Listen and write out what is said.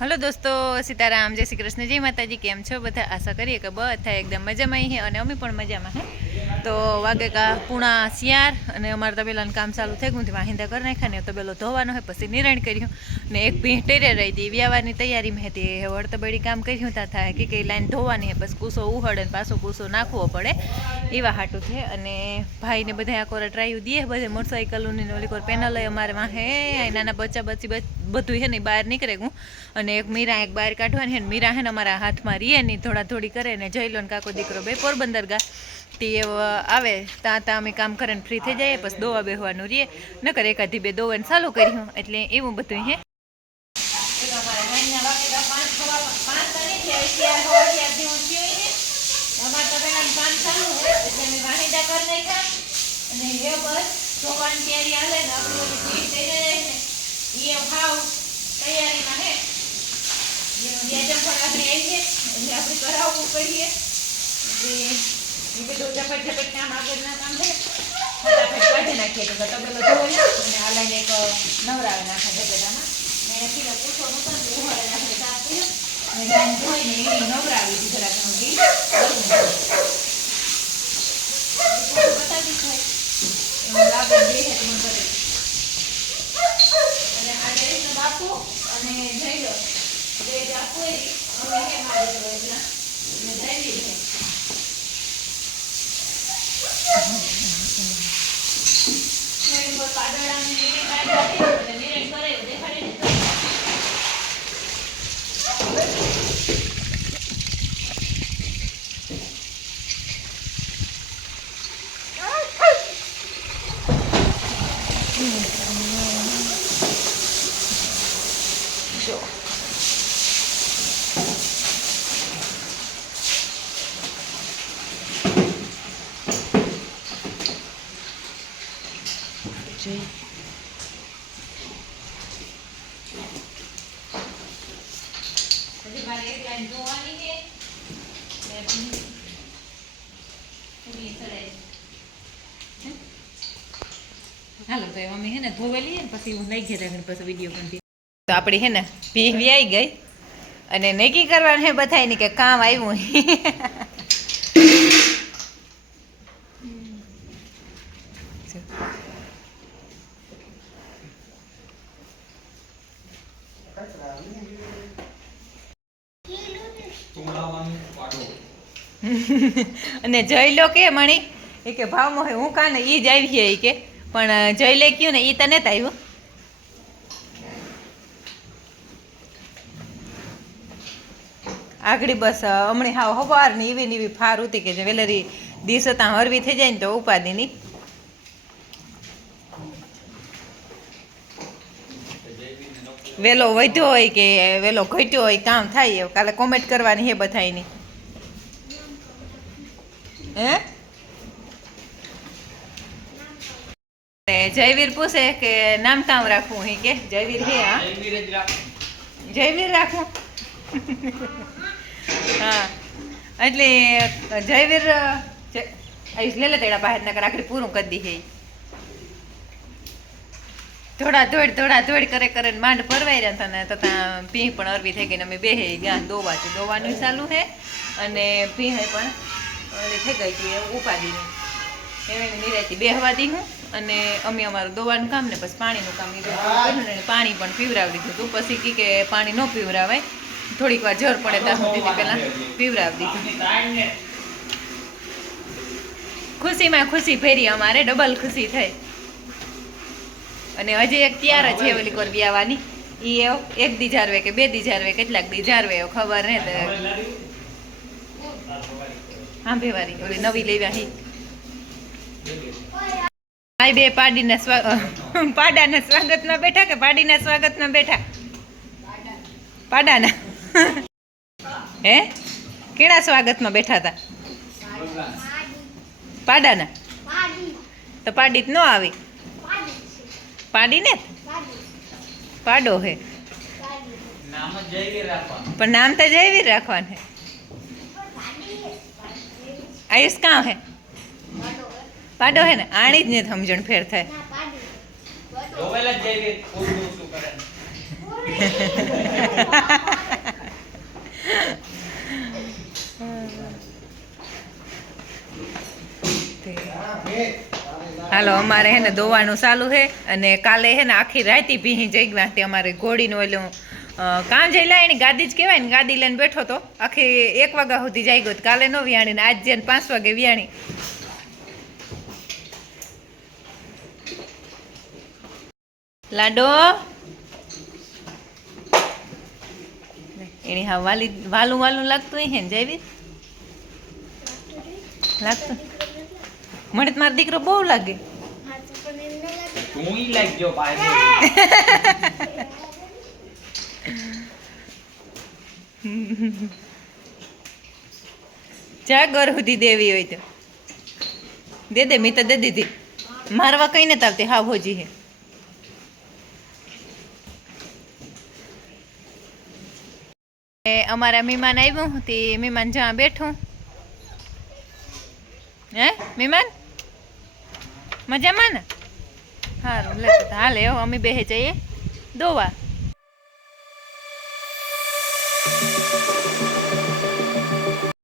Hello દોસ્તો, સીતારામ, જય શ્રી કૃષ્ણ, જય માતાજી, કેમ છો? બધા આશા કરીએ કે બધા એકદમ મજામાં હે અને અમે પણ મજામાં હે. તો વાગે કા પૂણા શિયાર અને અમારે તબેલાનું કામ ચાલુ થઈ ગયું વાહિંદા કરી નાખ્યા ને તબેલો ધોવાનો હોય પછી નિરણ કર્યું ને એક ભીંટ ટેરે રહી હતી, વ્યાવાની તૈયારીમાં હતી વળતબડી કામ કર્યું, ત્યાં થાય કે કઈ લાઈન ધોવાની હે પછી કૂસો ઉહડે ને પાછો કૂસો નાખવો પડે, એવા હાટું છે. અને ભાઈને બધા આકોર ટ્રાયું દઈએ બધે મોટરસાઇકલોની ઓલી કોર પેનલ અમારે વાહે આ નાના બચ્ચા બચ્ચી બચ- બધું હે ને બહાર નીકળે હું અને એક મીરા એક બહાર કાઢવાની હે મીરા હે ને અમારા હાથમાં રીએ ની થોડા થોડી કરે ને જઈ લો ને કાકો દીકરો બે પોરબંદર ગા. તે આવે ત્યાં ત્યાં અમે કામ કરીને ફ્રી થઈ જઈએ, પછી દોવા બેહવાનું રીએ. નકર એકાધી બે દોવાને ચાલુ કર્યું, એટલે એવું બધું હે. તૈયારીમાં હે આપણે કરાવવું પડીએ એ બધું ઝપટ ઝપટ કામ આગળના કામ છે ફટાફટ કાઢી નાખીએ તો તબેલો ધોઈ અને આ લાઈને એક નવરાવે નાખે ઝપટામાં ને એનાથી તો પૂછો ને અને દીધી જરાક છે એમાં લાગે હે તો અને આ જયેશનો બાપુ અને જઈ લો જે આપુ એ, અમે કેમ આવી ગયો એટલા よいしょ。છે. ને. હાલો તો હે ને ધોવેલી ને પછી હું નાખી ગયા પછી વીડિયો પણ તો આપણી હે ને પીહવી આવી ગઈ. અને નેકી કરવાનું હે બધાયની કે કામ આવ્યું અને જઈ લો કે મણી, એ કે ભાવમાં હોય હું કાને ઈ જ આવી એ કે. પણ જઈ લે કયું ને, ઈ તને જ આવ્યું. આગળ બસ હમણાં હાવ હવારની એવી ને એવી ફાર ઉતી કે વેલેરી દિવસ ત્યાં હરવી થઈ જાય ને તો ઉપાધિની વેલો વધ્યો હોય કે વેલો ઘટ્યો હોય કામ થાય એવું. કાલે કોમેન્ટ કરવાની હે બધાયની. હે? જયવીર પૂછે કે નામ કામ રાખવું હે કે? જયવીર હે હા? જયવીર રાખવું. હા. એટલે જયવીર લે લે તેડા બહાર નકર આખરી પૂરું કરી દી થોડા ધોડ થોડા ધોડ કરે કરે માંડ પરવાઈ રહ્યા હતા ને તો ત્યાં ભીં પણ અરવી થઈ ગઈ અમે બેહે ગયા દોવા છે. દોવાનું ચાલુ છે અને ભીં પણ થઈ ગઈ હતી ઉપાડીની. એને બે બેહવા દી હું અને અમે અમારું દોવાનું કામ ને પછી પાણીનું કામ કર્યું ને પાણી પણ પીવરાવી દીધું હતું. પછી કી કે પાણી ન પીવરાવાય થોડીક વાર જર પડે ત્યાં સુધી પહેલાં પીવરાવી દીધું. ખુશીમાં ખુશી ફેરી અમારે, ડબલ ખુશી થઈ. અને હજી એક ત્યાર જ છે ઓલી કોર બિયાવાની ઈ એવો, એક દી કે બે દી જારવે કેટલાક દી એવો, ખબર ને તો. હા, ભેવારી, ઓલી નવી લેવા હી. ભાઈ બે પાડીના સ્વા પાડાના સ્વાગતમાં બેઠા કે પાડીના સ્વાગતમાં બેઠા? પાડાના. હે? કેળા સ્વાગતમાં બેઠા હતા પાડાના. તો પાડી જ ન આવી. પાડીને? ને પાડો હે. પણ નામ તો જયવીર રાખવાનું હે. આયુષ કાં હે? પાડો હે ને, આણી જ ને સમજણ ફેર થાય. ધોવેલ હાલો અમારે હે ને દોવાનું ચાલુ છે અને કાલે હે ને આખી રાતી ભીહી જઈ તે અમારે ઘોડીનું ઓલું અ, કાં જઈ લાય ગાદી જ કહેવાય ને ગાદી લઈને બેઠો તો. આખી એક વાગ્યા સુધી જઈ ગયો કાલે નો વિયાણી ને આજ જેને પાંચ વાગે વિયાણી. લાડો. એની હા વાલી વાલું વાલું લાગતું હે ને જૈવી લાગતું? મને મારો દીકરો બહુ લાગે. તું ગરહુદી લાગજો પાછી. જા ઘર સુધી દેવી હોય તો. દે દે મેં તો દે દીધી. મારવા કઈ નથી આવતી હા ભોજી હે. અમારા મહેમાન આવ્યું તે મહેમાન જ્યાં બેઠું. હે મહેમાન? મજામાં ને? સારું લે હા લે હો અમે બેહે જઈએ. દોવા.